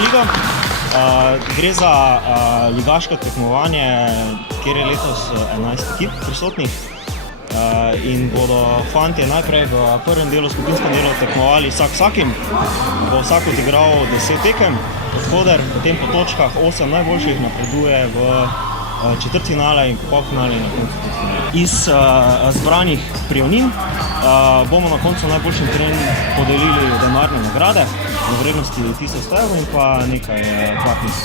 ligo. Gre za ligaško tekmovanje, kjer je letos 11 ekip prisotnih. In bodo fantje najprej v prvem delu, skupinskem delu tekmovali vsakim. Bo vsak odigral 10 tekem, odhoder, potem po točkah 8 najboljših napreduje v četrtfinale in polfinale in na koncu finale. Iz zbranih prijavnin bomo na koncu najboljšim trening podelili denarne nagrade v vrednosti 1000 € in pa nekaj platnih.